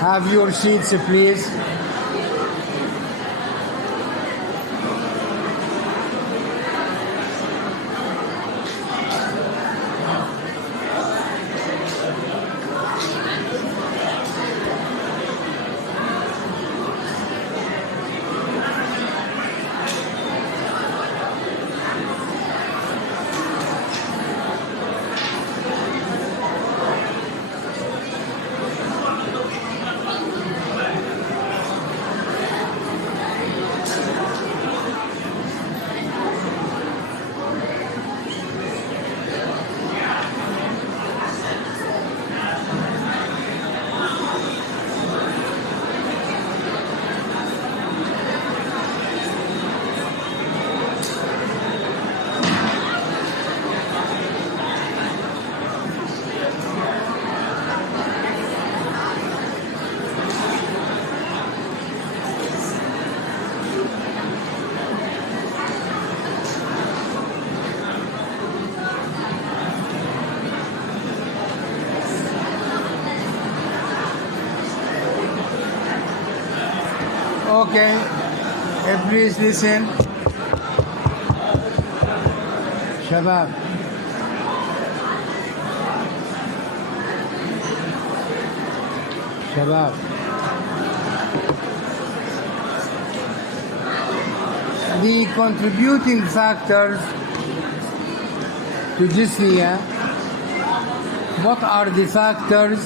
Have your seats, please. Okay, please listen. شباب شباب the contributing factors to dyspnea, what are the factors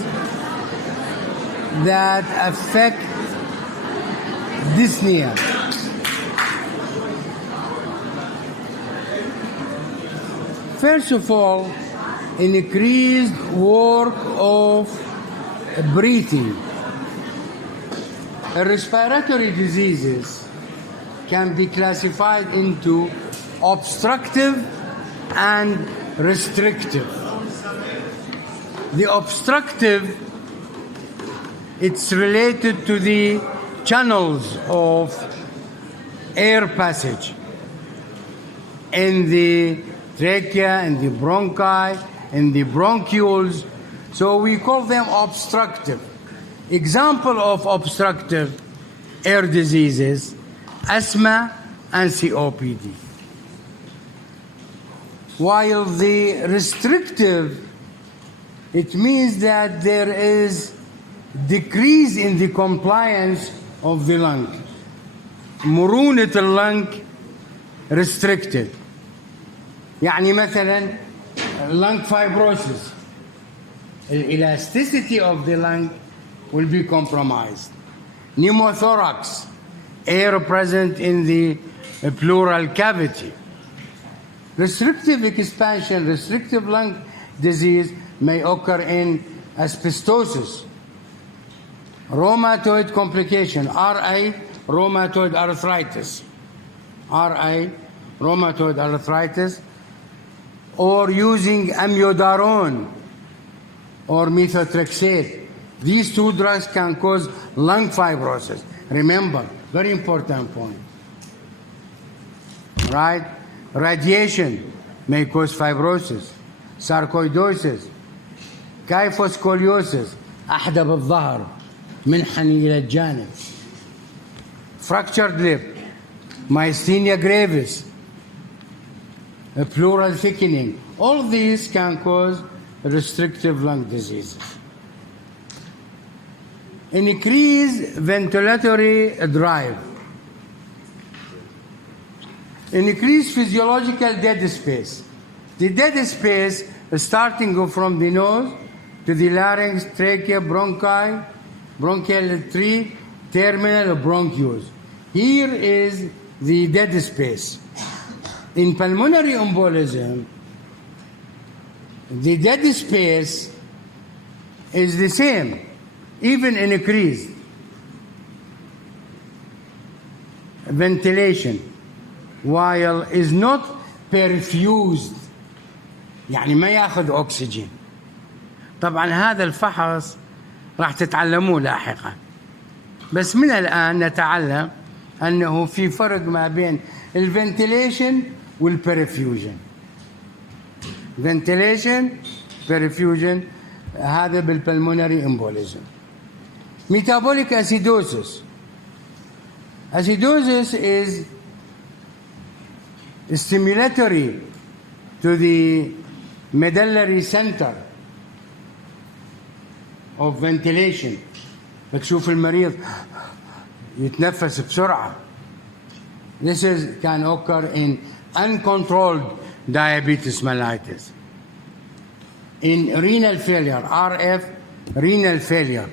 that affect dyspnea? First of all, increased work of breathing. Respiratory diseases can be classified into obstructive and restrictive. The obstructive, it's related to the channels of air passage in the trachea, in the bronchi, in the bronchioles. So we call them obstructive. Example of obstructive air diseases, asthma and COPD. While the restrictive, it means that there is decrease in the compliance of the lung. مرونة اللung restricted. يعني مثلا lung fibrosis, elasticity of the lung will be compromised. Pneumothorax, air present in the pleural cavity. Restrictive expansion, restrictive lung disease may occur in asbestosis. Rheumatoid complication, RA, rheumatoid arthritis. RA, rheumatoid arthritis, or using amiodarone or methotrexate. These two drugs can cause lung fibrosis. Remember, very important point. Right? Radiation may cause fibrosis, sarcoidosis, kyphoscoliosis, أحدب الظهر منحني إلى الجانب, fractured lip, myasthenia gravis, a pleural thickening. All these can cause restrictive lung diseases. Increased ventilatory drive. Increased physiological dead space. The dead space starting from the nose to the larynx, trachea, bronchi, bronchial tree, terminal bronchioles. Here is the dead space. In pulmonary embolism, the dead space is the same, even increased. Ventilation, while is not perfused, يعني ما ياخذ أكسجين. طبعا هذا الفحص راح تتعلموه لاحقا، بس من الآن نتعلم أنه في فرق ما بين الفنتيليشن والبرفيوجن. ventilation, perfusion. هذا بالpulmonary embolism. Metabolic acidosis. Acidosis is stimulatory to the medullary center of ventilation. بتشوف المريض يتنفس بسرعة. This can occur in uncontrolled diabetes mellitus. In renal failure, RF, renal failure.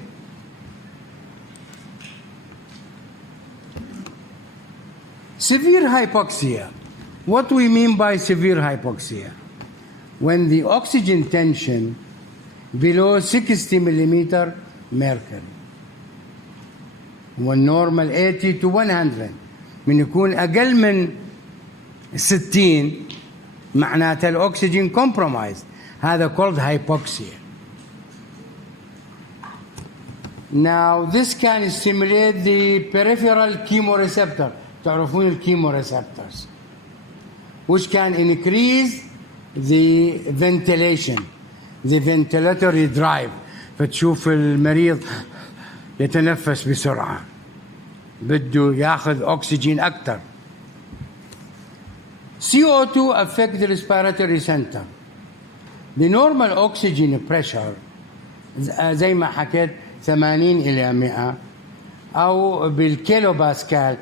Severe hypoxia. What we mean by severe hypoxia? When the oxygen tension below 60 millimeter mercury. When normal 80 to 100. من يكون أقل من 60 معناته الأكسجين compromised. هذا called hypoxia. Now this can stimulate the peripheral chemoreceptor. تعرفون الchemoreceptors, which can increase the ventilation, the ventilatory drive. فتشوف المريض يتنفس بسرعة, بده ياخذ أكسجين أكثر. CO2 affect the respiratory center. The normal oxygen pressure زي ما حكيت 80 إلى 100 أو بالكيلو باسكال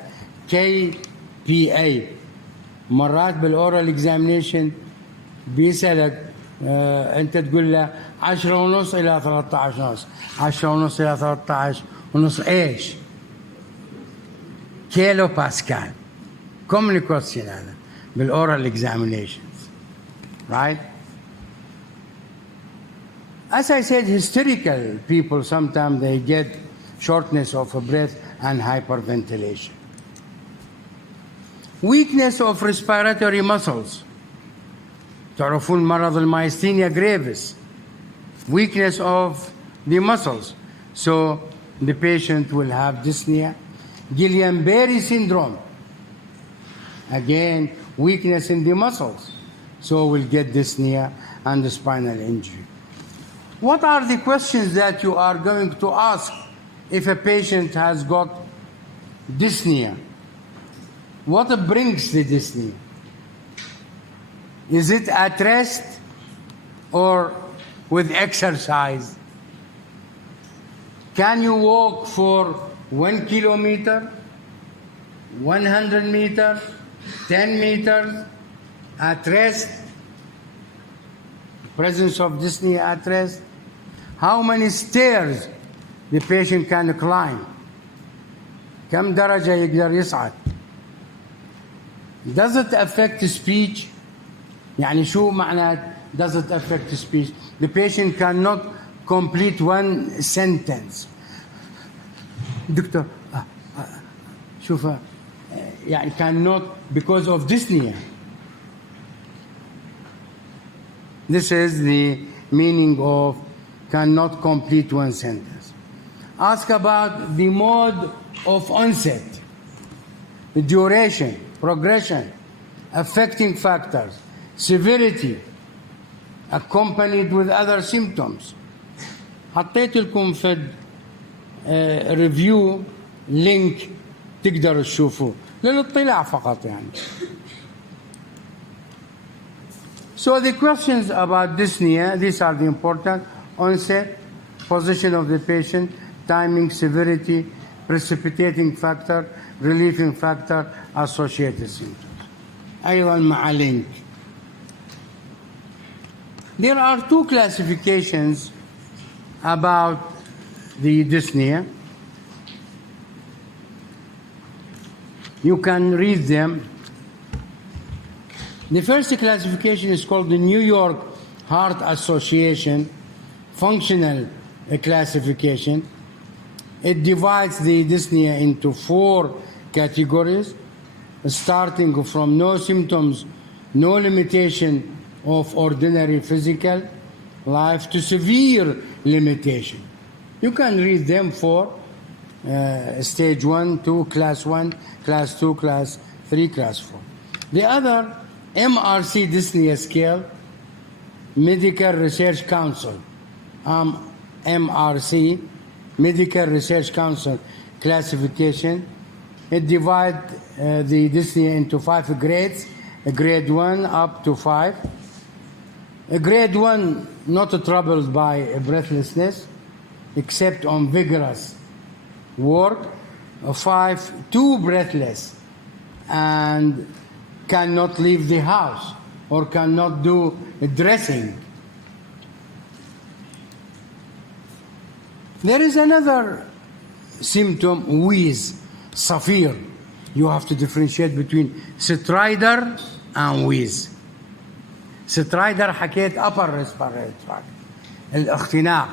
KPA. مرات بالأورال إكزامينيشن بيسألك أنت تقول له 10.5 إلى 13.5. 10.5 إلى 13.5 إيش؟ كيلو باسكال. كوميونيكوشن هذا بالأورال إكزامينيشنز. Right? As I said, hysterical people, sometimes they get shortness of breath and hyperventilation. Weakness of respiratory muscles. تعرفون مرض المايستينيا gravis. Weakness of the muscles. So the patient will have dyspnea. Guillain-Barré syndrome. Again, weakness in the muscles. So we'll get dyspnea and the spinal injury. What are the questions that you are going to ask if a patient has got dyspnea? What brings the dyspnea? Is it at rest or with exercise? Can you walk for 1 kilometer, 100 meters, 10 meters at rest? Presence of dyspnea at rest. How many stairs the patient can climb? كم درجة يقدر يصعد? Does it affect speech? يعني شو معنى does it affect speech? The patient cannot complete one sentence. دكتور شوف يعني cannot because of dyspnea. This is the meaning of cannot complete one sentence. Ask about the mode of onset, the duration, progression, affecting factors, severity, accompanied with other symptoms. حطيت لكم في ريفيو لينك تقدروا تشوفوه للاطلاع فقط يعني. So the questions about dyspnea, these are the important: onset, position of the patient, timing, severity, precipitating factor, relieving factor, associated symptoms. أيضا مع link. There are two classifications about the dyspnea. You can read them. The first classification is called the New York Heart Association Functional Classification. It divides the dyspnea into 4 categories, starting from no symptoms, no limitation of ordinary physical life to severe limitation. You can read them for stage 1, 2, class 1, class 2, class 3, class 4. The other MRC dyspnea scale, Medical Research Council, MRC, Medical Research Council classification. It divides the dyspnea into 5 grades, grade 1 up to 5. Grade 1, not troubled by breathlessness, except on vigorous work. 5, too breathless and cannot leave the house or cannot do dressing. There is another symptom, wheeze, صفير. You have to differentiate between stridor and wheeze. stridor حكيت upper respiratory tract, الاختناق,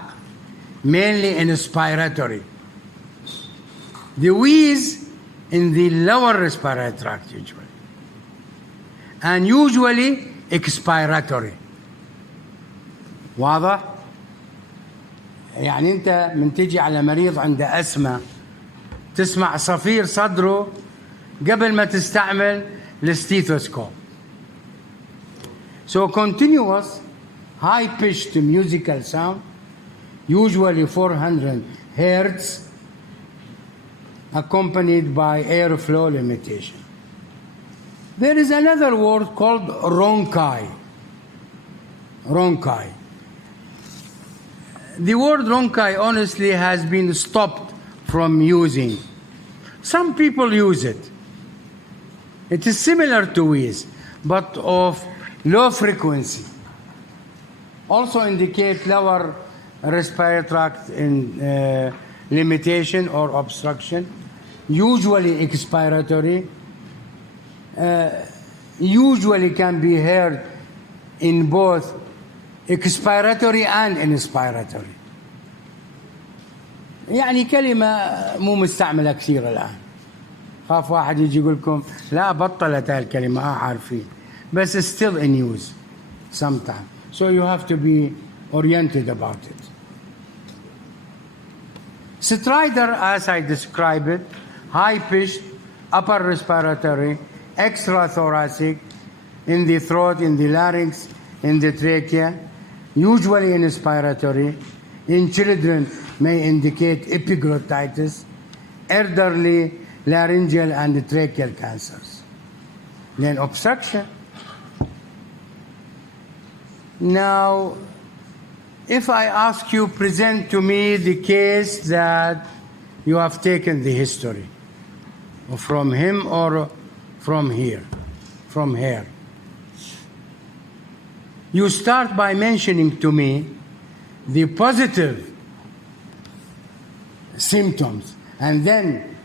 mainly inspiratory. The wheeze in the lower respiratory tract usually, and usually expiratory. واضح؟ يعني أنت من تيجي على مريض عنده أسمة تسمع صفير صدره قبل ما تستعمل الستيثوسكوب. So continuous high-pitched musical sound, usually 400 hertz, accompanied by airflow limitation. There is another word called Ronkai. Ronkai. The word Ronkai honestly has been stopped from using. Some people use it. It is similar to wheeze, but of low frequency. Also indicate lower respiratory tract in limitation or obstruction, usually expiratory, usually can be heard in both expiratory and inspiratory. يعني كلمة مو مستعملة كثير الآن. خاف واحد يجي يقول لكم لا بطلت هاي الكلمة عارفين. But it's still in use sometimes. So you have to be oriented about it. Stridor, as I described it, high-pitched, upper respiratory, extrathoracic, in the throat, in the larynx, in the trachea, usually inspiratory. In children may indicate epiglottitis, elderly laryngeal and tracheal cancers. Then obstruction. Now, if I ask you, present to me the case that you have taken the history from him or from here, from here. You start by mentioning to me the positive symptoms, and then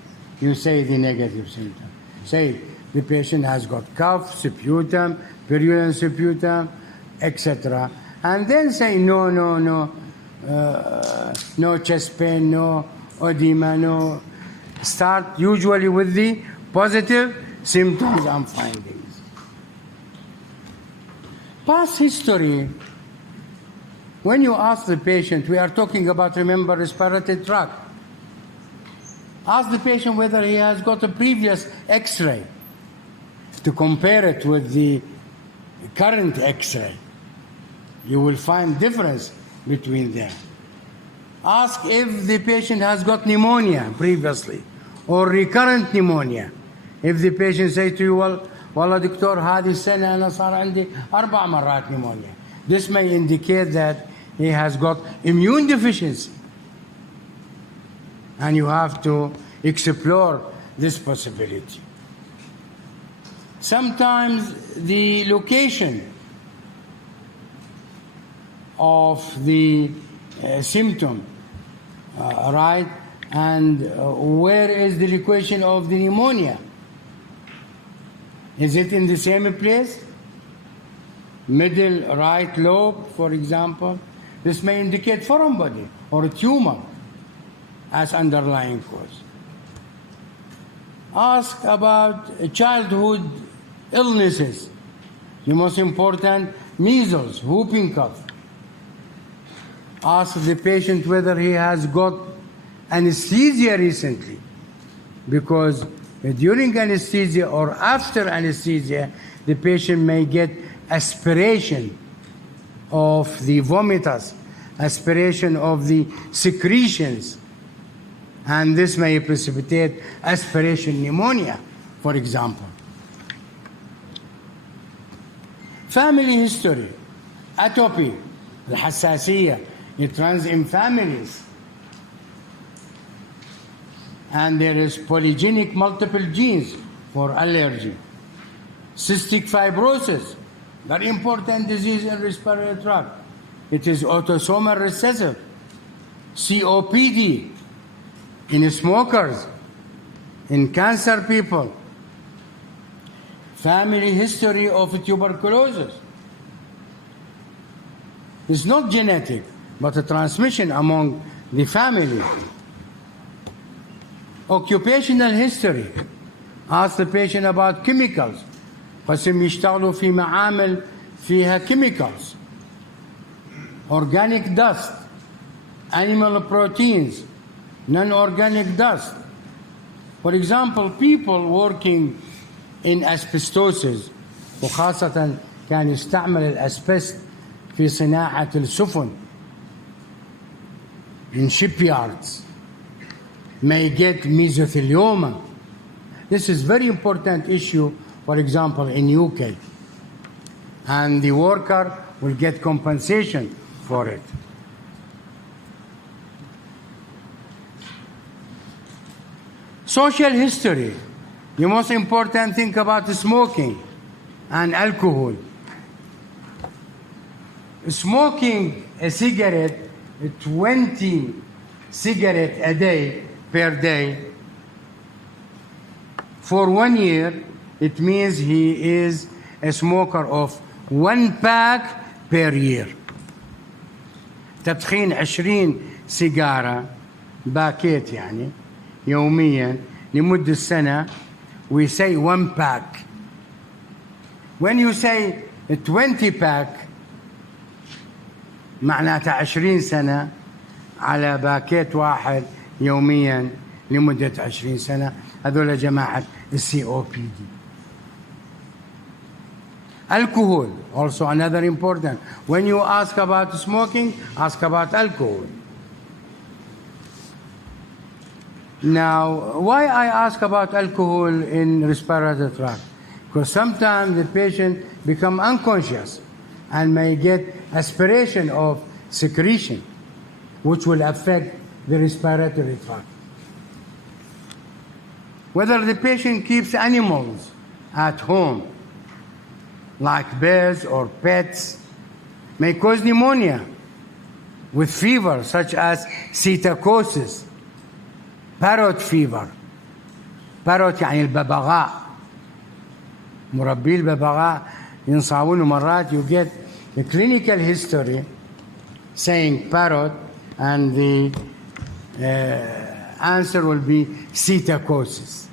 you say the negative symptoms. Say the patient has got cough, sputum, purulent sputum, etc. And then say no chest pain, no edema, no. Start usually with the positive symptoms and findings. Past history, when you ask the patient, we are talking about, remember, respiratory tract. Ask the patient whether he has got a previous X-ray to compare it with the current X-ray. You will find difference between them. Ask if the patient has got pneumonia previously or recurrent pneumonia. If the patient say to you, well, والله دكتور هذه السنة أنا صار عندي 4 مرات pneumonia. This may indicate that he has got immune deficiency. And you have to explore this possibility. Sometimes the location of the symptom, right? And where is the location of the pneumonia? Is it in the same place? Middle right lobe, for example. This may indicate foreign body or a tumor as underlying cause. Ask about childhood illnesses. The most important, measles, whooping cough. Ask the patient whether he has got anesthesia recently, because during anesthesia or after anesthesia, the patient may get aspiration of the vomitus aspiration of the secretions, and this may precipitate aspiration pneumonia, for example. Family history, atopy, الحساسية, it runs in families. And there is polygenic multiple genes for allergy. Cystic fibrosis, very important disease in respiratory tract. It is autosomal recessive. COPD in smokers, in cancer people. Family history of tuberculosis. It's not genetic, but a transmission among the family. Occupational history. Ask the patient about chemicals. قسم يشتغلوا في معامل فيها chemicals. Organic dust, animal proteins, non-organic dust. For example, people working in asbestosis, وخاصة كان يستعمل الأسبست في صناعة السفن in shipyards, may get mesothelioma. This is very important issue, for example, in UK. And the worker will get compensation for it. Social history. The most important thing about smoking and alcohol. Smoking a cigarette, 20 cigarettes a day, per day, for 1 year, it means he is a smoker of 1 pack per year. تدخين 20 سيجارة باكيت يعني يوميا لمدة سنة, we say 1 pack. When you say 20 pack, معناتها 20 سنة على باكيت واحد يوميا لمدة 20 سنة. هذول جماعة COPD. Alcohol, also another important. When you ask about smoking, ask about alcohol. Now, why I ask about alcohol in respiratory tract? Because sometimes the patient become unconscious and may get aspiration of secretion, which will affect the respiratory tract. Whether the patient keeps animals at home, like birds or pets, may cause pneumonia with fever such as cyanosis, parrot fever. parrot يعني الببغاء. مربي الببغاء ينصابونه مرات. You get the clinical history saying parrot, and the answer will be cyanosis.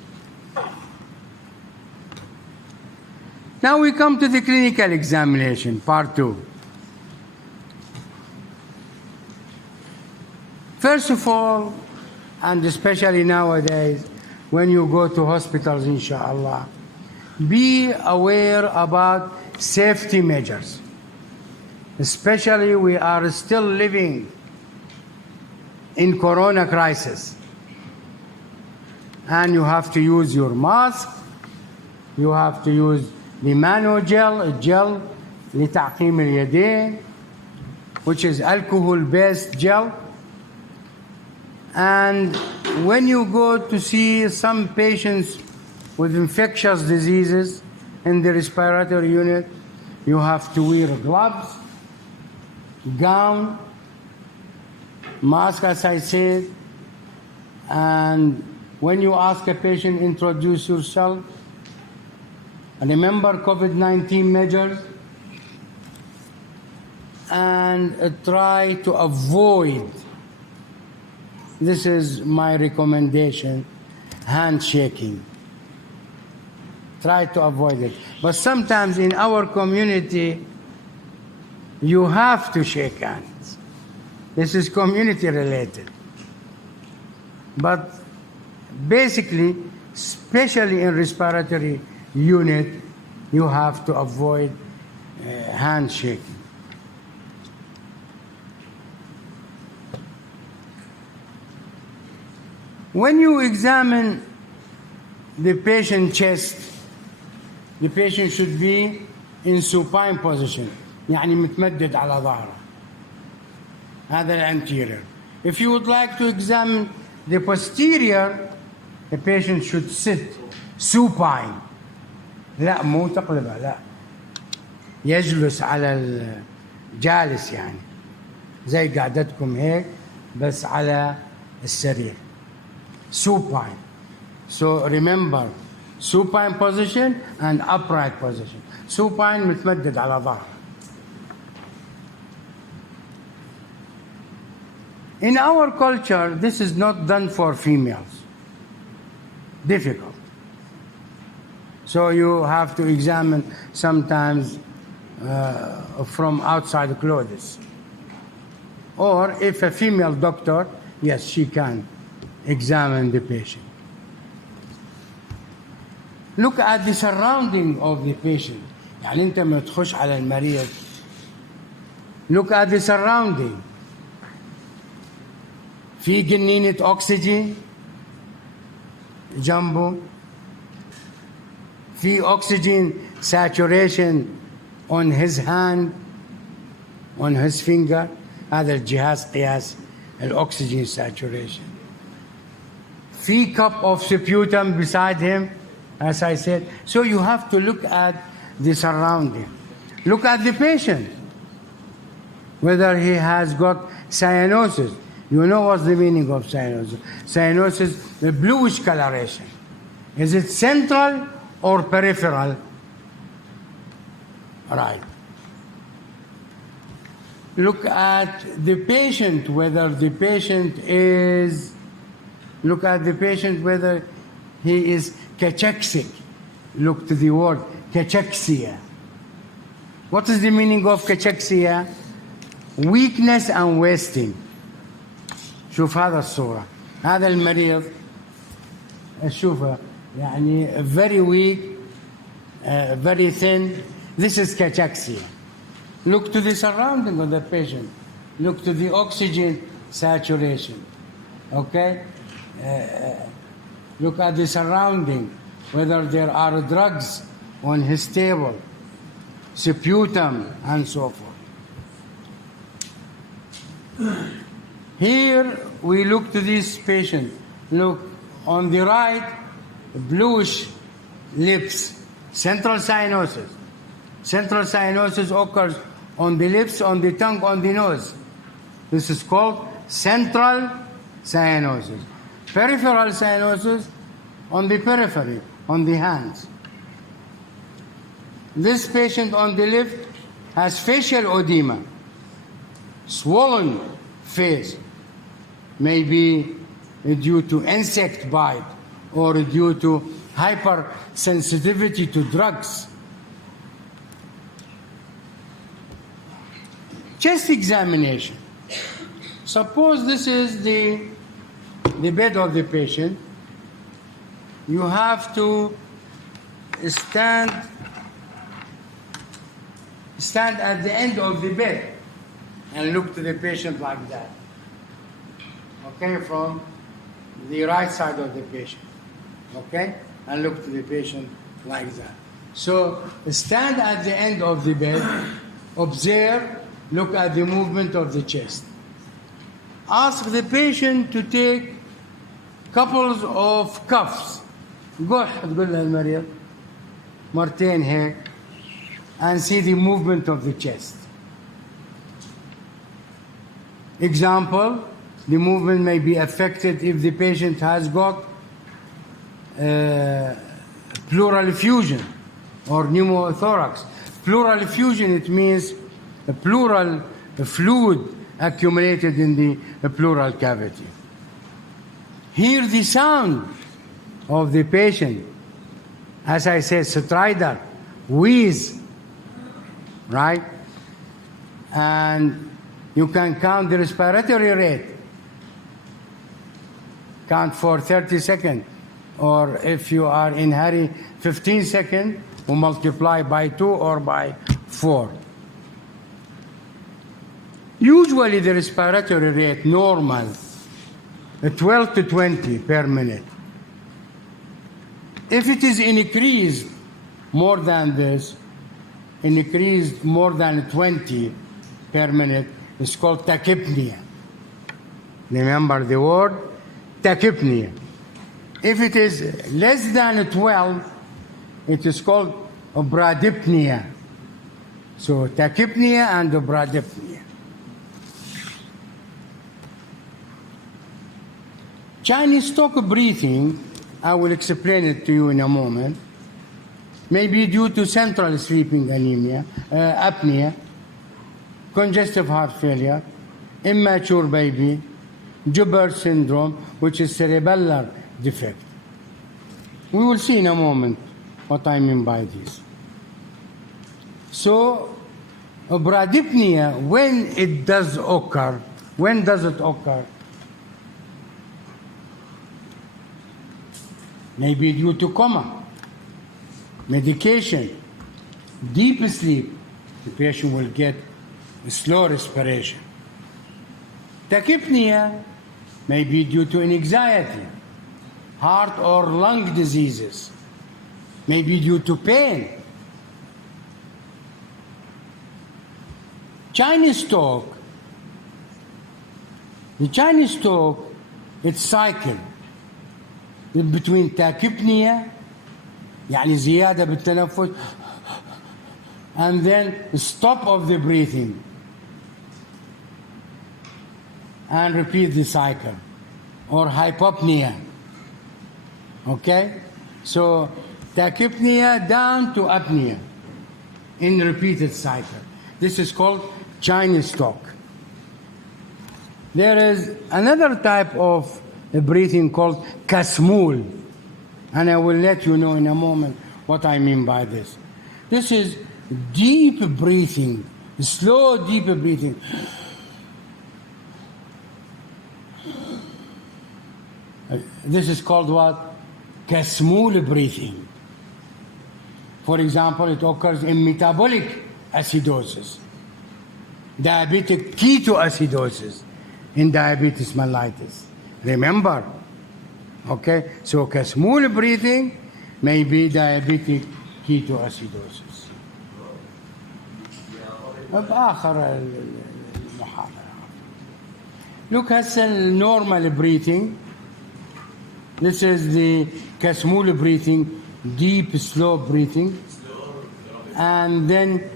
Now we come to the clinical examination, part 2. First of all, and especially nowadays, when you go to hospitals, inshallah, be aware about safety measures. Especially we are still living in corona crisis. And you have to use your mask, you have to use the mano gel لتعقيم اليدين, which is alcohol-based gel. And when you go to see some patients with infectious diseases in the respiratory unit, you have to wear gloves, gown, mask, as I said. And when you ask a patient, introduce yourself. And remember COVID-19 measures, and try to avoid, this is my recommendation, handshaking. Try to avoid it. But sometimes in our community, you have to shake hands. This is community related. But basically, especially in respiratory unit, you have to avoid handshaking. When you examine the patient chest, the patient should be in supine position, يعني متمدد على ظهره. هذا الانterior. If you would like to examine the posterior, the patient should sit supine. لا مو تقلبه، لا يجلس على الجالس، يعني زي قعدتكم هيك بس على السرير. Supine. So remember, supine position and upright position. Supine متمدد على ظهر. In our culture, this is not done for females. Difficult. So you have to examine sometimes from outside the clothes. Or if a female doctor, yes, she can examine the patient. Look at the surrounding of the patient. يعني أنت ما تخش على المريض. Look at the surrounding. في جنينة أكسجين جنبه. في oxygen saturation on his hand, on his finger. هذا الجهاز قياس الأكسجين saturation. في cup of sputum beside him, as I said. So you have to look at the surrounding. Look at the patient, whether he has got cyanosis. You know what's the meaning of cyanosis. Cyanosis, the bluish coloration. Is it central or peripheral? Right. Look at the patient, whether the patient is, look at the patient whether he is cachexic. Look to the word cachexia. What is the meaning of cachexia? Weakness and wasting. شوف هذا الصورة. هذا المريض شوفه يعني very weak, very thin. This is cachexia. Look to the surrounding of the patient. Look to the oxygen saturation. Okay? Look at the surrounding, whether there are drugs on his table, sputum, and so forth. Here we look to this patient. Look on the right, bluish lips, central cyanosis. Central cyanosis occurs on the lips, on the tongue, on the nose. This is called central cyanosis. Peripheral cyanosis on the periphery, on the hands. This patient on the left has facial edema, swollen face, maybe due to insect bite or due to hypersensitivity to drugs. Chest examination. Suppose this is the bed of the patient. You have to stand at the end of the bed and look to the patient like that. Okay, from the right side of the patient. Okay, and look to the patient like that. So stand at the end of the bed, observe, look at the movement of the chest. Ask the patient to take couples of cuffs. قح تقول له المريض مرتين هيك and see the movement of the chest. Example, the movement may be affected if the patient has got pleural effusion or pneumothorax. Pleural effusion, it means a pleural fluid accumulated in the pleural cavity. Hear the sound of the patient. As I said, stridor, wheeze, right? And you can count the respiratory rate. Count for 30 seconds. Or if you are in hurry, 15 seconds, or multiply by 2 or by 4. Usually the respiratory rate normal 12 to 20 per minute. If it is increased more than this, increased more than 20 per minute, it's called tachypnea. Remember the word tachypnea. If it is less than 12, it is called bradypnea. So tachypnea and bradypnea. Chinese talk breathing, I will explain it to you in a moment, may be due to central sleeping apnea, congestive heart failure, immature baby, Joubert syndrome, which is cerebellar defect. We will see in a moment what I mean by this. So, bradypnea, when it does occur, when does it occur? Maybe due to coma, medication, deep sleep, the patient will get slow respiration. Tachypnea may be due to anxiety, heart or lung diseases, may be due to pain. Chinese talk, the Chinese talk, it's cycle between tachypnea, يعني زيادة بالتنفس, and then stop of the breathing, and repeat the cycle, or hypopnea. Okay? So tachypnea down to apnea in repeated cycle. This is called Chinese talk. There is another type of breathing called kasmul, and I will let you know in a moment what I mean by this. This is deep breathing, slow deep breathing. This is called what? Kasmul breathing. For example, it occurs in metabolic acidosis, diabetic ketoacidosis, in diabetes mellitus. Remember? Okay? So kasmul breathing may be diabetic ketoacidosis. بآخر المحاضرة. Look at the normal breathing. This is the kasmul breathing, deep, slow breathing. And then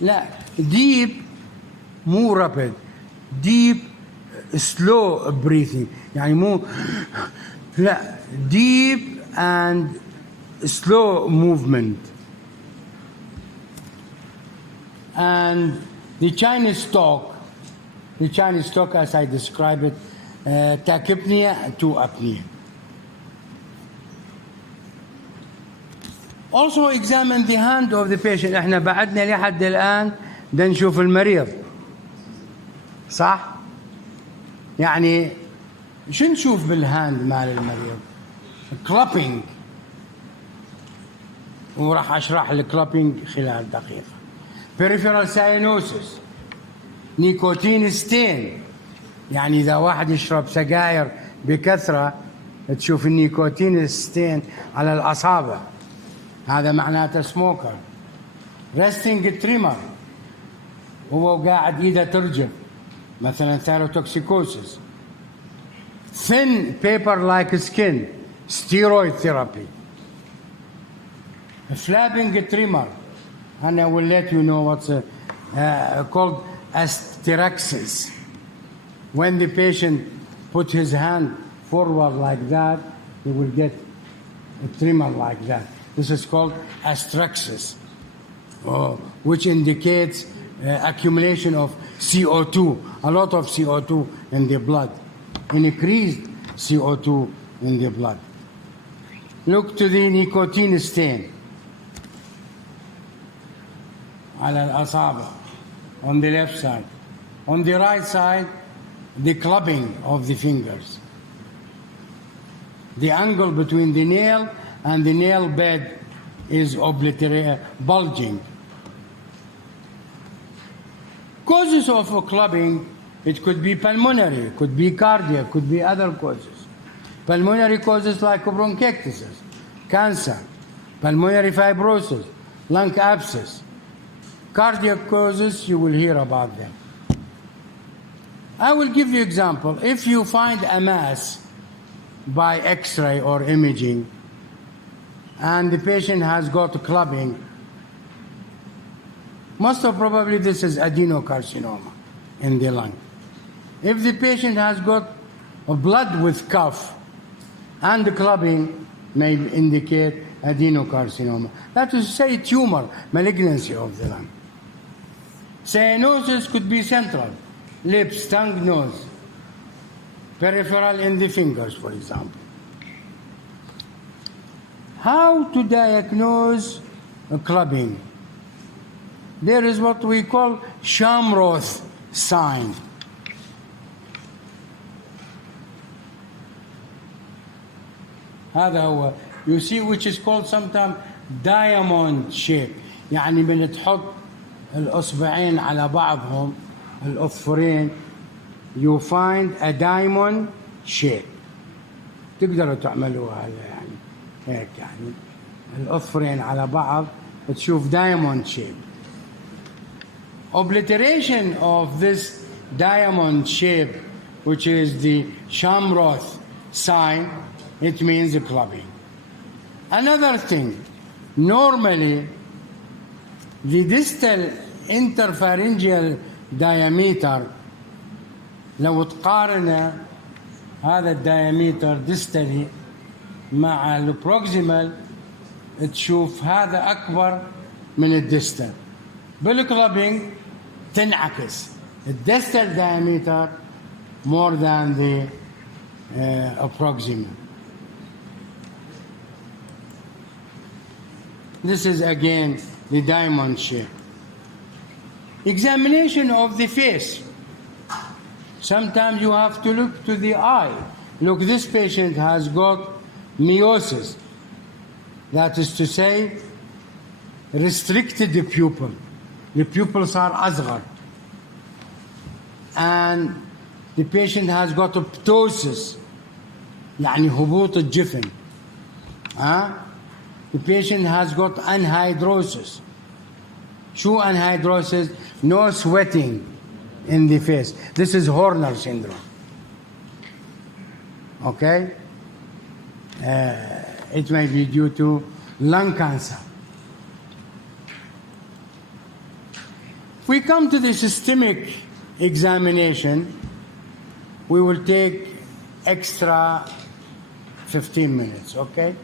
لا deep مو rapid, deep slow breathing, يعني مو لا deep and slow movement. And the Chinese talk as I describe it, tachypnea to apnea. Also examine the hand of the patient. احنا بعدنا لحد الآن بدنا نشوف المريض. صح؟ يعني شو نشوف بالهاند مال المريض؟ كلابينج. وراح أشرح الكلابينج خلال دقيقة. Peripheral cyanosis. نيكوتين ستين. يعني إذا واحد يشرب سجاير بكثرة تشوف النيكوتين ستين على الأصابع. هذا معناته سموكر. ريستنج تريمر، هو قاعد ايده ترجف، مثلا ثيروتوكسيكوسيس. thin paper like skin, steroid therapy. Flapping tremor, and I will let you know what's called asterexis. When the patient put his hand forward like that, he will get a tremor like that. This is called asterexis, which indicates accumulation of CO2, a lot of CO2 in the blood, increased CO2 in the blood. Look to the nicotine stain على الأصابع on the left side. On the right side, the clubbing of the fingers. The angle between the nail and the nail bed is bulging. Causes of clubbing, it could be pulmonary, could be cardiac, could be other causes. Pulmonary causes like bronchiectasis, cancer, pulmonary fibrosis, lung abscess. Cardiac causes, you will hear about them. I will give you example. If you find a mass by X-ray or imaging, and the patient has got clubbing, most probably this is adenocarcinoma in the lung. If the patient has got a blood with cough and the clubbing may indicate adenocarcinoma. That is to say tumor, malignancy of the lung. Cyanosis could be central, lips, tongue, nose, peripheral in the fingers, for example. How to diagnose a clubbing? There is what we call Shamroth sign. هذا هو. You see, which is called sometimes diamond shape. يعني من تحط الأصبعين على بعضهم الأظفرين, you find a diamond shape. تقدروا تعملوها يعني هيك يعني الأظفرين على بعض تشوف diamond shape. Obliteration of this diamond shape, which is the Shamroth sign, it means a clubbing. Another thing, normally the distal interpharyngeal diameter, لو تقارن هذا الديامتر distally مع البروكسيمال تشوف هذا أكبر من الديستال. بالكلابينج تنعكس الديستال diameter more than the proximal. This is again the diamond shape. Examination of the face. Sometimes you have to look to the eye. Look, this patient has got meiosis. That is to say, restricted the pupil. The pupils are أصغر. And the patient has got ptosis. يعني هبوط الجفن. The patient has got anhidrosis. شو anhidrosis? No sweating in the face. This is Horner syndrome. Okay? It may be due to lung cancer. If we come to the systemic examination, we will take extra 15 minutes, okay?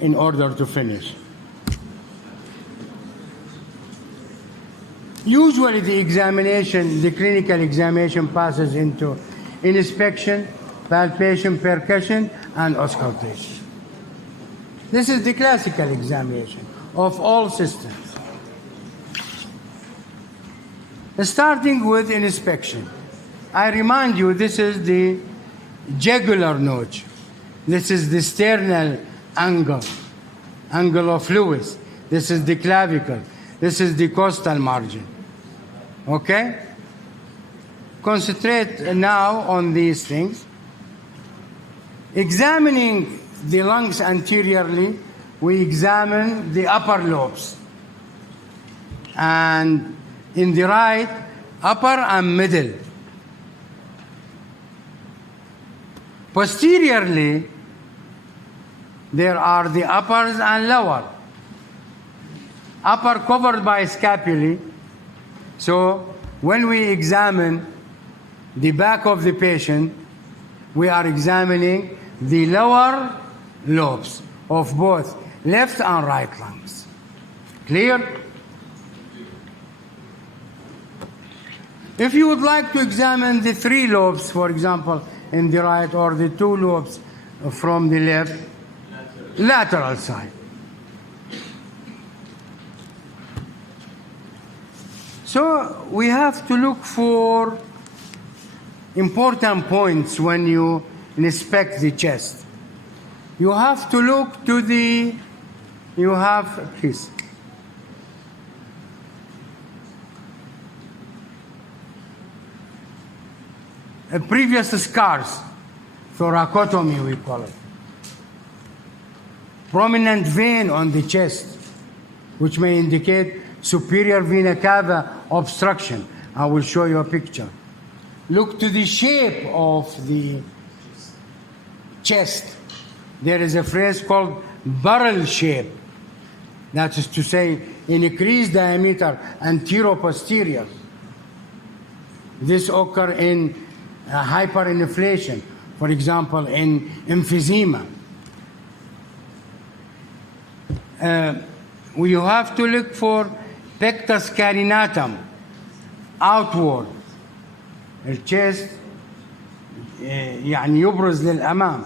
In order to finish. Usually the examination, the clinical examination passes into inspection, palpation, percussion, and auscultation. This is the classical examination of all systems. Starting with inspection. I remind you, this is the jugular notch. This is the sternal angle of Lewis. This is the clavicle. This is the costal margin. Okay? Concentrate now on these things. Examining the lungs anteriorly, we examine the upper lobes. And in the right, upper and middle. Posteriorly, there are the uppers and lower. Upper covered by scapulae. So when we examine the back of the patient, we are examining the lower lobes of both left and right lungs. Clear? If you would like to examine the 3 lobes, for example, in the right, or the 2 lobes from the left, lateral side. So we have to look for important points when you inspect the chest. You have to look to the, please. previous scars, thoracotomy we call it. Prominent vein on the chest, which may indicate superior vena cava obstruction. I will show you a picture. Look to the shape of the chest. There is a phrase called barrel shape. That is to say, increased diameter anterior-posterior. This occurs in hyperinflation, for example, in emphysema. We have to look for pectus carinatum, outward. الchest يعني يبرز للأمام.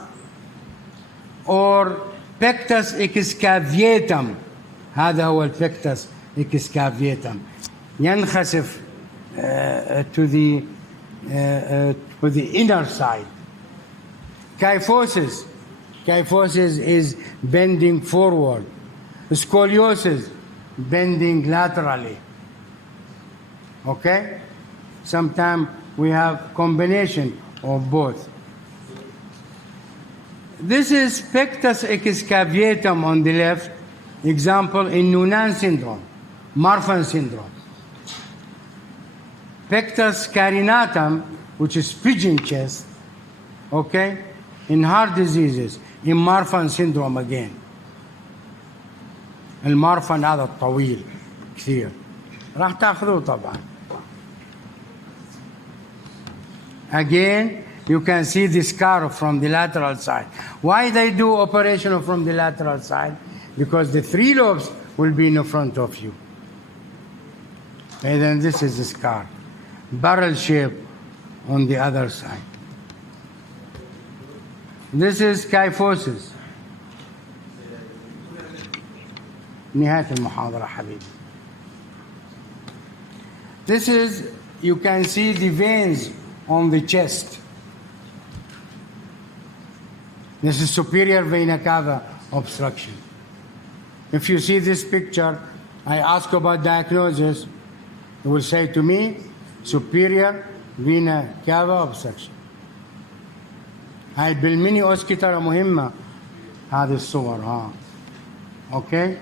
Or pectus excavatum. هذا هو البكتس excavatum. ينخسف to the inner side. Kyphosis. Kyphosis is bending forward. Scoliosis, bending laterally. Okay? Sometimes we have combination of both. This is pectus excavatum on the left, example in Noonan syndrome, Marfan syndrome. Pectus carinatum, which is pigeon chest, okay, in heart diseases, in Marfan syndrome again. المارفان هذا الطويل كثير راح تاخذوه طبعا. Again, you can see the scar from the lateral side. Why they do operation from the lateral side? Because the three lobes will be in front of you. And then this is the scar. Barrel shape on the other side. This is kyphosis. نهاية المحاضرة حبيبي. This is, you can see the veins on the chest. This is superior vena cava obstruction. If you see this picture, I ask about diagnosis, you will say to me, superior vena cava obstruction. هاي بالميني اوسكيتر مهمة هذه الصور ها. Okay?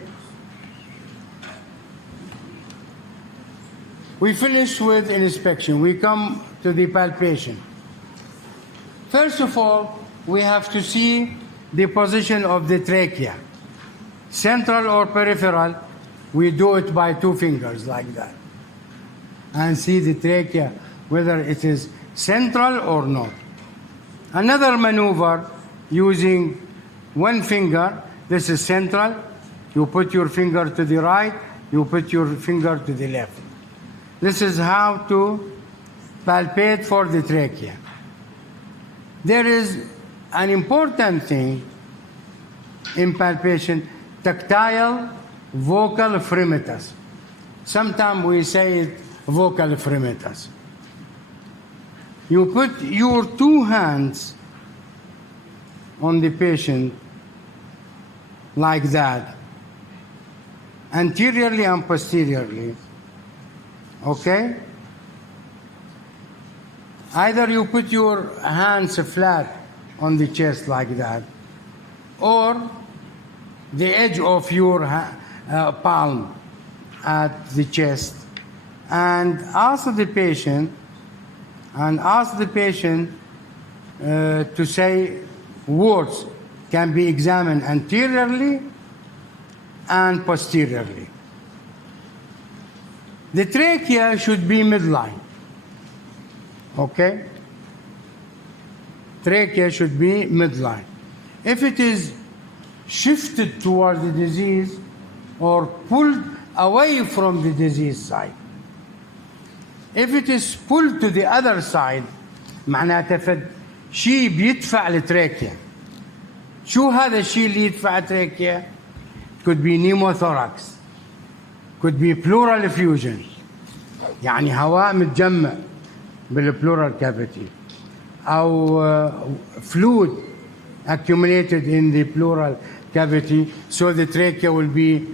We finish with inspection. We come to the palpation. First of all, we have to see the position of the trachea. Central or peripheral, we do it by 2 fingers like that. And see the trachea, whether it is central or not. Another maneuver using 1 finger, this is central. You put your finger to the right, you put your finger to the left. This is how to palpate for the trachea. There is an important thing in palpation, tactile vocal fremitus. Sometimes we say it vocal fremitus. You put your 2 hands on the patient like that, anteriorly and posteriorly. Okay? Either you put your hands flat on the chest like that, or the edge of your palm at the chest, and ask the patient to say words can be examined anteriorly and posteriorly. The trachea should be midline. Okay? Trachea should be midline. If it is shifted towards the disease or pulled away from the disease side, if it is pulled to the other side, معناته فد شيء بيدفع التراكيا. شو هذا الشيء اللي يدفع التراكيا؟ Could be pneumothorax. Could be pleural effusion. يعني هواء متجمع بالpleural cavity. أو fluid accumulated in the pleural cavity, so the trachea will be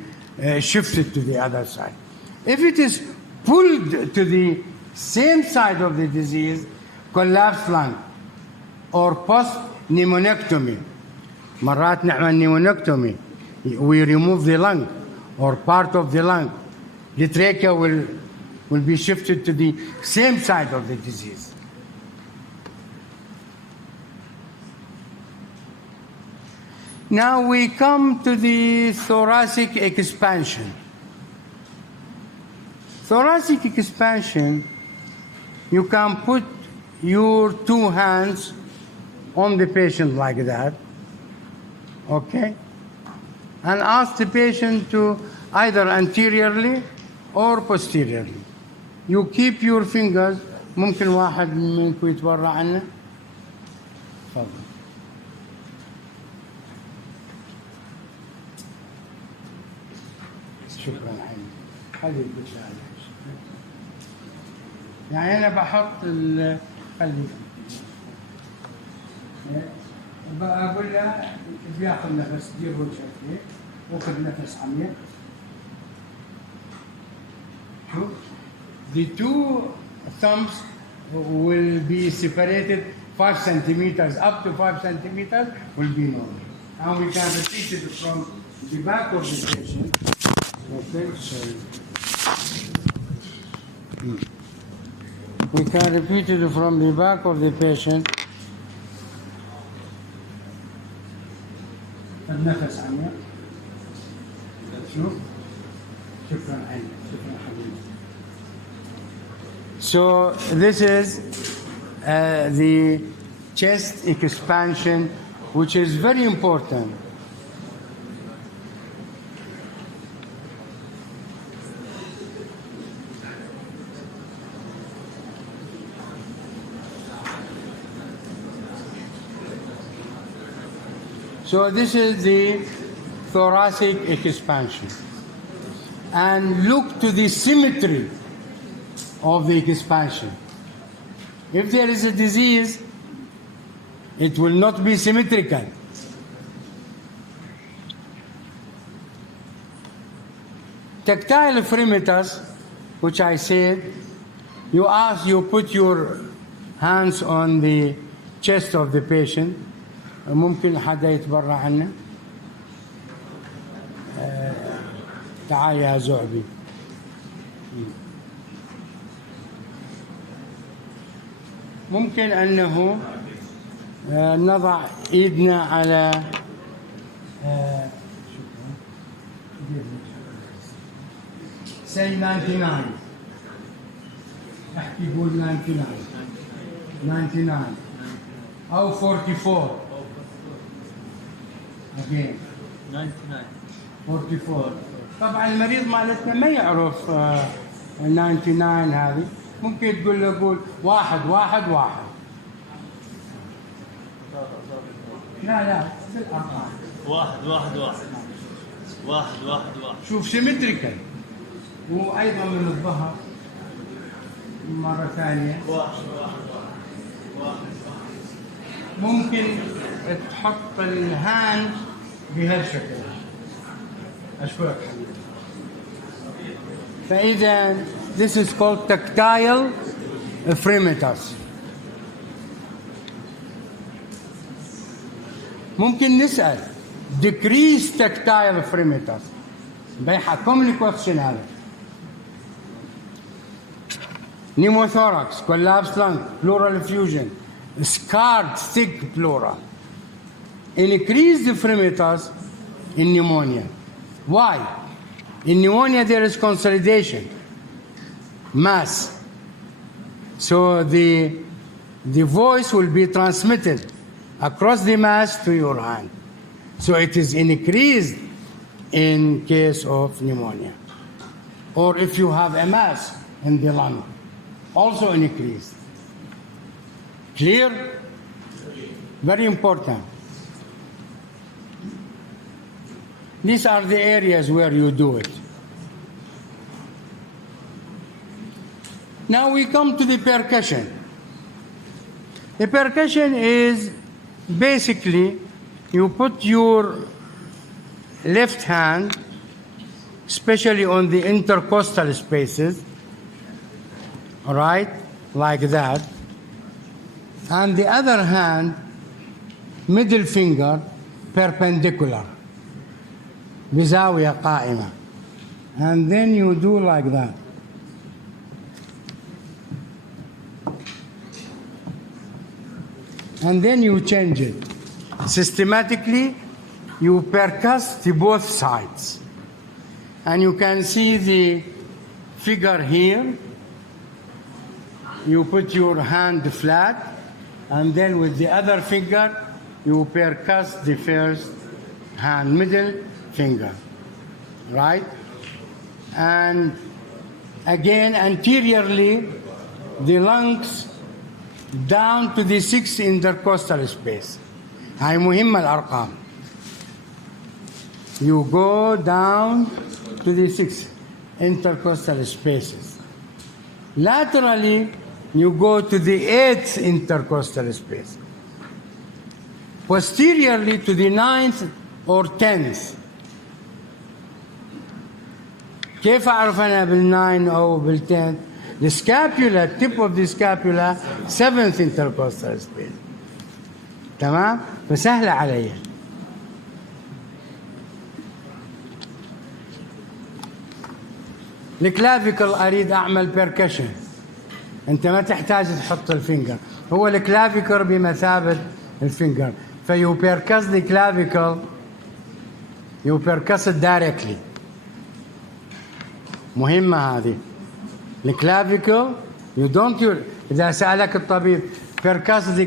shifted to the other side. If it is pulled to the same side of the disease, collapsed lung or post-pneumonectomy. مرات نعمل pneumonectomy. We remove the lung or part of the lung. The trachea will be shifted to the same side of the disease. Now we come to the thoracic expansion. Thoracic expansion, you can put your two hands on the patient like that, okay? And ask the patient to either anteriorly or posteriorly. You keep your fingers. ممكن واحد منكم يتبرع عنا؟ تفضل. شكرا حبيبي. خلي البشرة على يعني أنا بحط خلي بقول له بياخذ نفس دير وجهك هيك وخذ نفس عميق. شوف. The two thumbs will be separated 5 centimeters, up to 5 centimeters will be normal. And we can repeat it from the back of the patient. Okay, sorry. We can repeat it from the back of the patient. النفس عميق. شوف. شكرا عيني. شكرا حبيبي. So this is the chest expansion, which is very important. So this is the thoracic expansion. And look to the symmetry of the expansion. If there is a disease, it will not be symmetrical. Tactile fremitus, which I said, you put your hands on the chest of the patient. ممكن حدا يتبرع عنا؟ تعال يا زعبي. ممكن أنه نضع إيدنا على say 99. احكي قول 99 أو 44. Again. 44. طبعا المريض مالتنا ما يعرف 99 هذه. ممكن تقول له قول 1 1 1. لا بالأرقام. 1 1 1 1 1 1. شوف سيمتريكال. وأيضا من الظهر مرة ثانية. 1 1 ممكن تحط الهاند بهالشكل. أشكرك حبيبي. فإذا this is called tactile fremitus. ممكن نسأل decrease tactile fremitus. بيحكم لي question هذا. Pneumothorax, collapsed lung, pleural effusion, scarred thick pleura. Increase the fremitus in pneumonia. Why? In pneumonia there is consolidation, mass. So the voice will be transmitted across the mass to your hand. So it is increased in case of pneumonia. Or if you have a mass in the lung, also increased. Clear? Very important. These are the areas where you do it. Now we come to the percussion. The percussion is basically you put your left hand, especially on the intercostal spaces, all right, like that. and the other hand, middle finger, perpendicular, بزاوية قائمة. And then you do like that. And then you change it. Systematically, you percuss to both sides. And you can see the figure here. You put your hand flat, and then with the other finger, you percuss the first hand, middle finger, right? And again, anteriorly, the lungs down to the 6th intercostal space. هاي مهمة الأرقام. You go down to the 6th intercostal spaces. Laterally, you go to the 8th intercostal space. Posteriorly to the 9th or 10th. كيف أعرف أنا بال9 أو بال10؟ The scapula, tip of the scapula, 7th intercostal space. تمام؟ فسهلة علي. الكلافيكل أريد أعمل بيركشن. أنت ما تحتاج تحط الفينجر. هو الكلافيكل بمثابة الفينجر. فيو بيركس the clavicle, you percuss it directly. مهمة هذه. الكلافيكل you don't use. إذا سألك الطبيب percuss the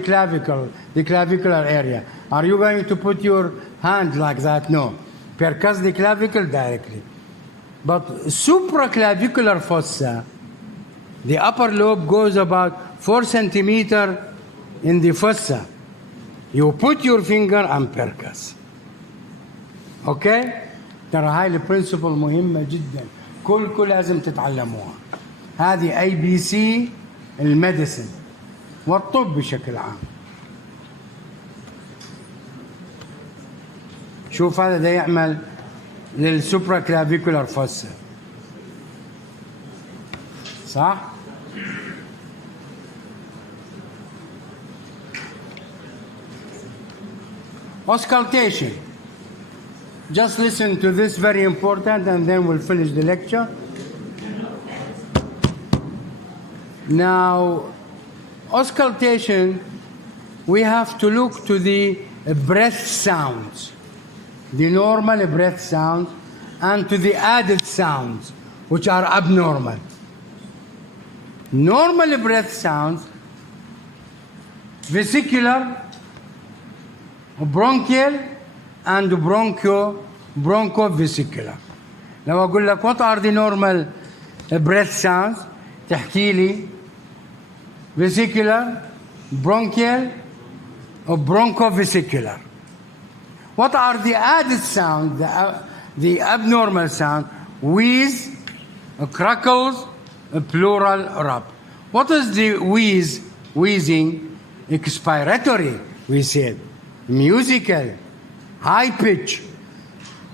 clavicular area. Are you going to put your hand like that? No. Percuss the clavicle directly. But supraclavicular fossa, the upper lobe goes about 4 centimeters in the fossa. You put your finger and percuss. Okay? ترى هاي البرنسبل مهمة جدا. كل لازم تتعلموها. هذه ABC الميديسن والطب بشكل عام. شوف هذا ده يعمل للسوبرا كلافيكولار فوسا. صح؟ Auscultation. Just listen to this, very important, and then we'll finish the lecture. Now, auscultation, we have to look to the breath sounds, the normal breath sounds, and to the added sounds, which are abnormal. Normal breath sounds, vesicular, bronchial, and broncho-vesicular. لو أقول لك what are the normal breath sounds؟ تحكي لي vesicular, bronchial, or broncho-vesicular. What are the added sounds, the abnormal sound? Wheeze, crackles, pleural rub. What is the wheezing? Expiratory, we said. Musical, high pitch.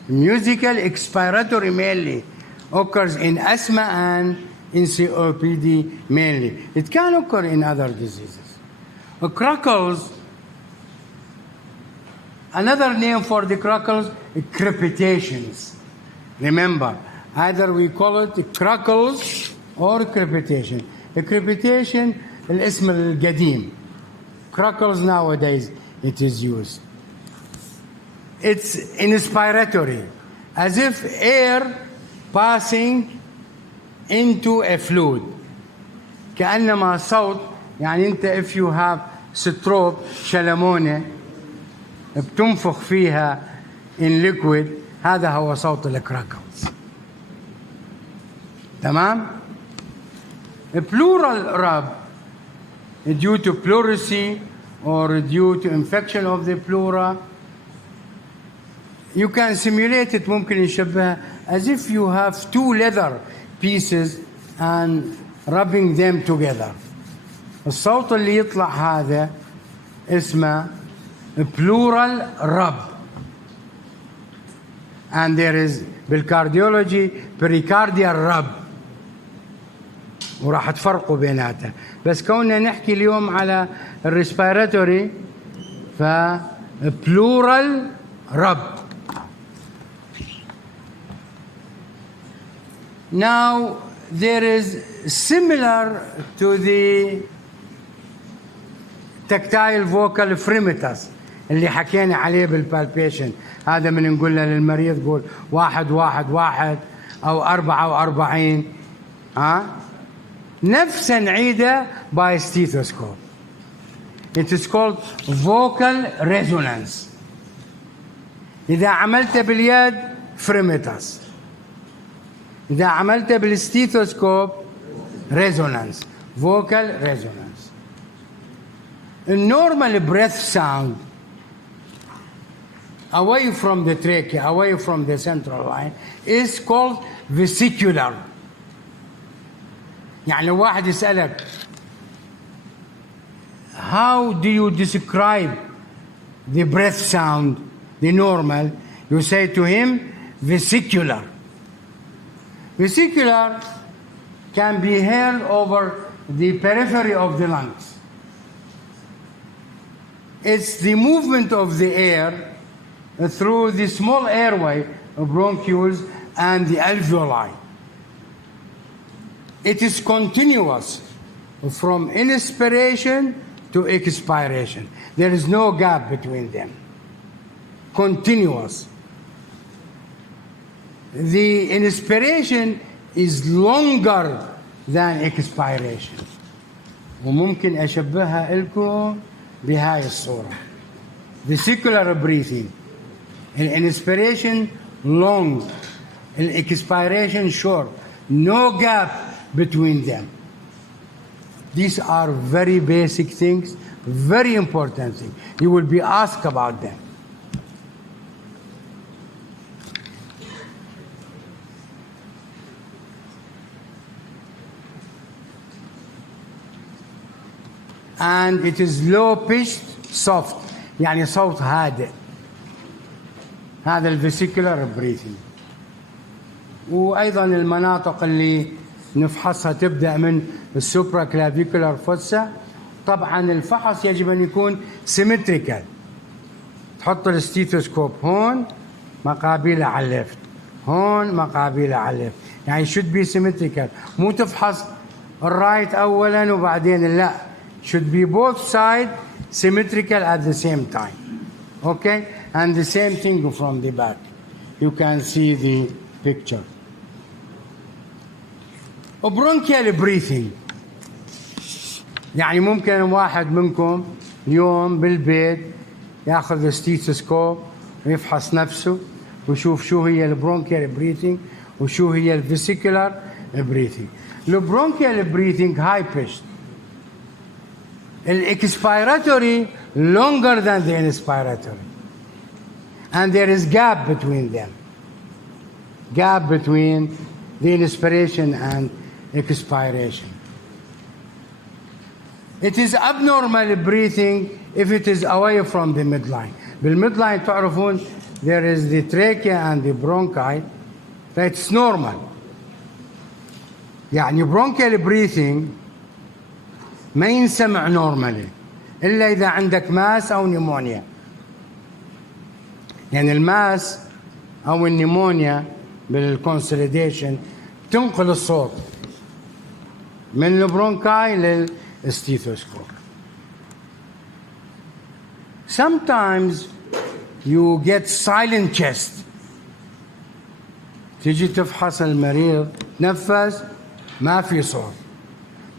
Musical expiratory mainly occurs in asthma and in COPD mainly. It can occur in other diseases. Crackles, another name for the crackles, crepitations. Remember, either we call it crackles or crepitation. A crepitation, الاسم القديم. Crackles nowadays, it is used. It's inspiratory, as if air passing into a fluid. كأنما صوت، يعني أنت if you have strobe شلمونة بتنفخ فيها in liquid، هذا هو صوت الكراكلز. تمام؟ A pleural rub due to pleurisy or due to infection of the pleura. You can simulate it. ممكن يشبهها as if you have two leather pieces and rubbing them together. الصوت اللي يطلع هذا اسمه pleural rub. And there is بالكارديولوجي pericardial rub. وراح تفرقوا بيناتها. بس كوننا نحكي اليوم على الريسبيراتوري فبلورال رب. Now there is similar to the tactile vocal fremitus اللي حكينا عليه بالبالبيشن. هذا من نقول له للمريض قول 1 1 1 أو 44 نفس نعيده by stethoscope. It is called vocal resonance. إذا عملته باليد فريميتاس، إذا عملته بالستيثوسكوب resonance, vocal resonance. A normal breath sound away from the trachea, away from the central line is called vesicular. يعني لو واحد يسألك how do you describe the breath sound, the normal, you say to him vesicular. Vesicular can be heard over the periphery of the lungs. It's the movement of the air through the small airway of bronchioles and the alveoli. It is continuous from inspiration to expiration. There is no gap between them. Continuous. The inspiration is longer than expiration. وممكن أشبهها لكم بهاي الصورة. Vesicular breathing. Inspiration long, expiration short. No gap between them. These are very basic things, very important things. You will be asked about them. And it is low pitched, soft, يعني صوت هادئ. هذا الفيسيكولار بريثنج. وأيضا المناطق اللي نفحصها تبدأ من السوبرا كلافيكولار فوسا. طبعا الفحص يجب أن يكون سيمتريكال. تحط الستيثوسكوب هون مقابله على الليفت، هون مقابله على الليفت، يعني should be symmetrical. مو تفحص الرايت أولا وبعدين لا. should be both sides symmetrical at the same time. Okay? And the same thing from the back. You can see the picture. Bronchial breathing. يعني ممكن واحد منكم اليوم بالبيت ياخذ الستيثوسكوب ويفحص نفسه ويشوف شو هي البرونكيال بريثنج وشو هي الفيسيكولار بريثنج. البرونكيال بريثنج هاي بيشد. الاكسبيراتوري longer than the inspiratory. And there is gap between them. Gap between the inspiration and expiration. It is abnormal breathing if it is away from the midline. بالمidline تعرفون there is the trachea and the bronchi. That's normal. يعني bronchial breathing ما ينسمع normally إلا إذا عندك ماس أو نيمونيا. يعني الماس أو النيمونيا بالconsolidation تنقل الصوت من البرونكاي للستيثوسكوب. Sometimes you get silent chest. تيجي تفحص المريض تنفس ما في صوت.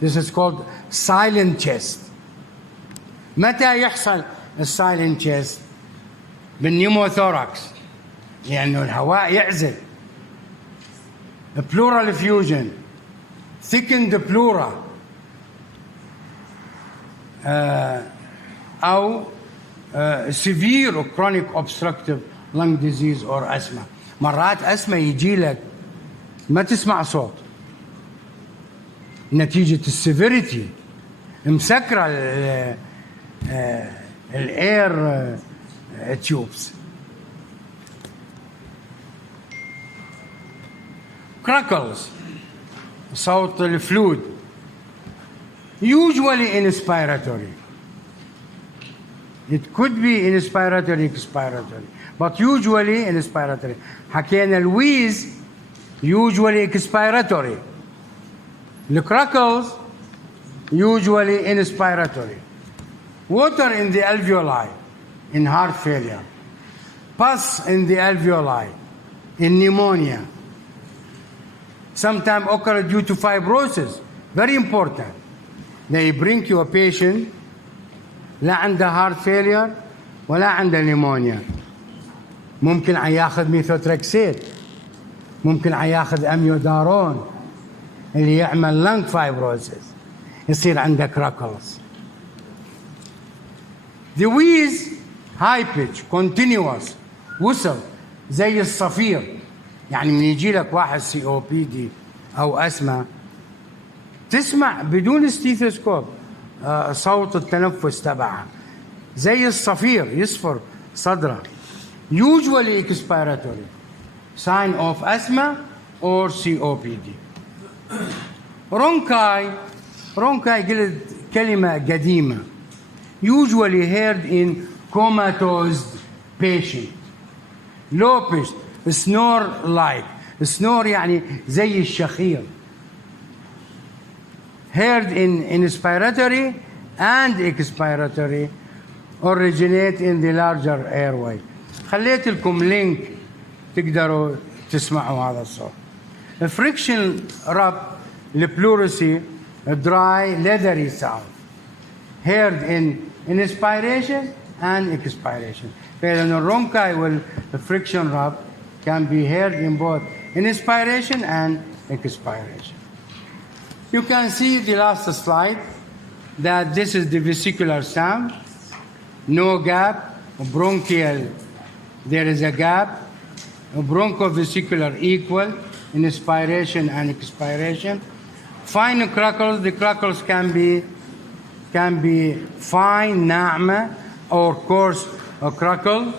This is called silent chest. متى يحصل السايلنت chest؟ بالنيموثوركس لأنه الهواء يعزل. Pleural effusion, thickened pleura, أو severe or chronic obstructive lung disease or asthma. مرات أسمى يجي لك ما تسمع صوت نتيجة السيفيريتي مسكرة الاير تيوبس. Crackles صوت الفلود usually inspiratory. It could be inspiratory, expiratory, but usually inspiratory. حكينا الويز usually expiratory. The crackles usually inspiratory. Water in the alveoli in heart failure. Pus in the alveoli in pneumonia. Sometimes occur due to fibrosis. Very important. They bring you a patient لا عنده heart failure ولا عنده pneumonia. ممكن ياخذ ميثوتريكسيت، ممكن ياخذ اميودارون اللي يعمل lung fibrosis، يصير عنده crackles. The wheeze high pitch continuous وصل زي الصفير. يعني من يجي لك واحد COPD او اسمى تسمع بدون ستيثوسكوب صوت التنفس تبعه زي الصفير يصفر صدره. Usually expiratory sign of asthma or COPD. Ronkai قلت كلمة قديمة. Usually heard in comatose patient. Low pitched snore like. snore يعني زي الشخير. Heard in inspiratory and expiratory originate in the larger airway. خليت لكم لينك تقدروا تسمعوا هذا الصوت. friction rub البلورسي dry leathery sound heard in inspiration and expiration. فإذا الرونكاي والfriction rub can be heard in both inspiration and expiration. You can see the last slide that this is the vesicular sound. No gap, bronchial, there is a gap, bronchovesicular equal, inspiration and expiration. Fine crackles, the crackles can be fine, ناعمة, or coarse crackle,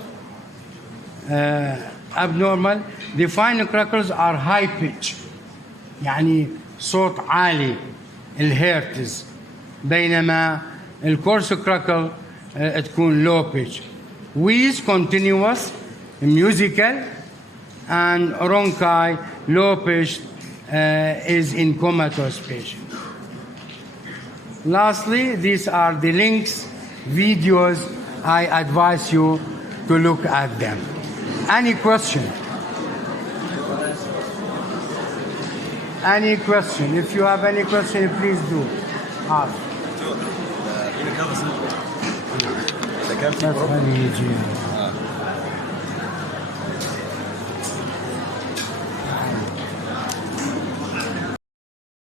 abnormal. The fine crackles are high pitch, يعني صوت عالي الهيرتز، بينما الكورس كراكل تكون low pitch. Wheeze continuous, musical, and Ronkai low pitch is in comatose patient. Lastly, these are the links, videos. I advise you to look at them. Any question? Any question? If you have any question, please do ask. إذا كان في